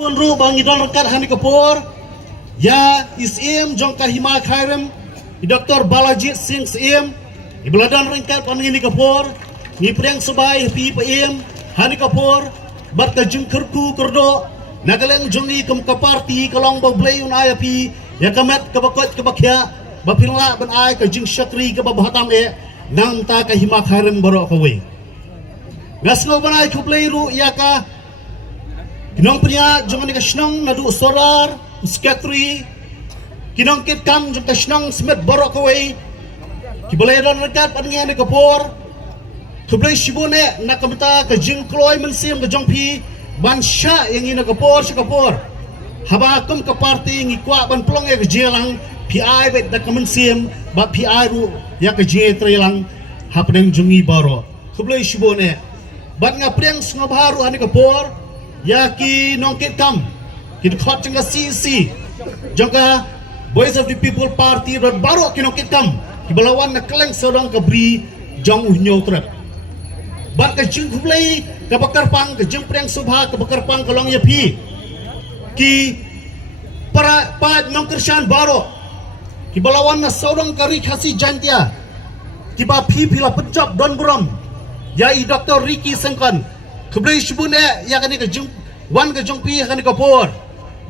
Ru bangi don rekat hani kapur ya isim jong kahima khairem Dr. Balajit Singh sim ibladan rekat pangi ni kapur ni priang sebai pi pim hani kapur bat ka jengkerku kerdo nagaleng jongi kem ka parti kalong ba blay un ay pi ya kamet ka bakot ka bakya bapinla ban ay ka jing syakri ka babahatam e nang ta kahima khairem baro ka we ngasno banay ku blay ru ya ka kinong punya jangan dikasnong nadu sorar sekretari kinong kit kam jang kasnong smet borok away kibalay ron rekat panengan ni kapor kublay shibone nak kamta ka jing kloy mensim ka jongpi ban sha yang ina kapor si kapor haba kum ka party ngi kwa ban plong e ka jelang pi ai bet da mensim ba pi ai ru ya ka je trelang hapdeng jungi baro kublay shibone ban ngapreng sngobaru ani kapor ya ki nongkit kam ki khot janga CC jangka Voice of the People Party rod baro ki nongkit kam ki balawan na keleng sorong ka bri jong unyo trap bat ka jing hulai ka bakar pang ka jing preng subha ka bakar pang kalong ya phi ki para pa nong krishan baro ki balawan na sorong ka ri khasi jantia ki ba phi phila penjab don brom ya i Dr. Ricky Sengkan kublay shibune ya kani ka jung wan ka jung pi kani ka por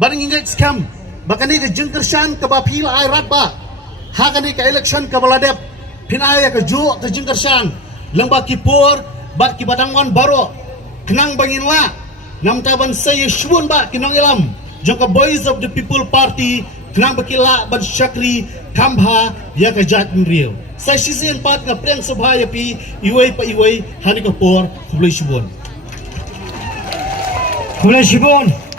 baring ingat scam bakani ka jung kershan ka ba pil ai rat ba ha kani ka election ka baladep pin ai ka ju ka jung kershan lamba ki por bat ki badang wan baro kenang bangin la nam taban say shibun ba kinang ilam jong ka Voice of the People Party kenang bakila ban syakri kambha ya ka jat real sa sisian pat nga preng subhaya pi iway pa iway hani ka por kublay shibun Kublai Shibun